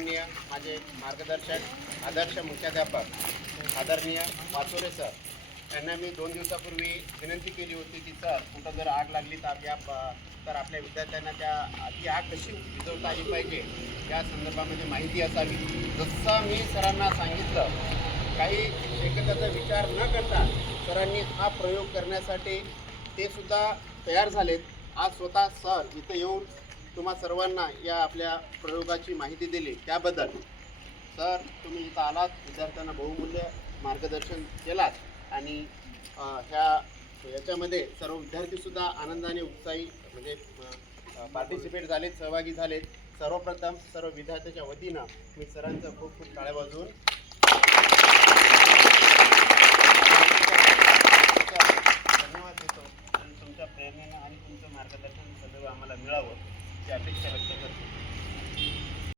सन्माननीय माझे मार्गदर्शक आदर्श मुख्याध्यापक आदरणीय वासोरे सर यांना मी 2 दिवसापूर्वी विनंती केली होती की सर कुठं जर आग लागली तर आपल्या विद्यार्थ्यांना ती आग कशी विझवता आली पाहिजे या संदर्भामध्ये माहिती असावी. जसं मी सरांना सांगितलं, काही सेकंदाचा विचार न करता सरांनी हा प्रयोग करण्यासाठी ते सुद्धा तयार झालेत. आज स्वतः सर इथं येऊन तुम्हा सर्वांना या आपल्या प्रयोगाची माहिती दिली त्याबद्दल सर तुम्ही इथं आलात, विद्यार्थ्यांना बहुमूल्य मार्गदर्शन केलात आणि याच्यामध्ये सर्व विद्यार्थीसुद्धा आनंदाने उत्साही म्हणजे पार्टिसिपेट झालेत, सहभागी झालेत. सर्वप्रथम सर्व विद्यार्थ्याच्या वतीनं मी सरांचं खूप खूप टाळ्या वाजवून धन्यवाद देतो आणि तुमच्या प्रेरणेनं आणि तुमचं मार्गदर्शन सदैव आम्हाला मिळावं ही अपेक्षा व्यक्त करतो.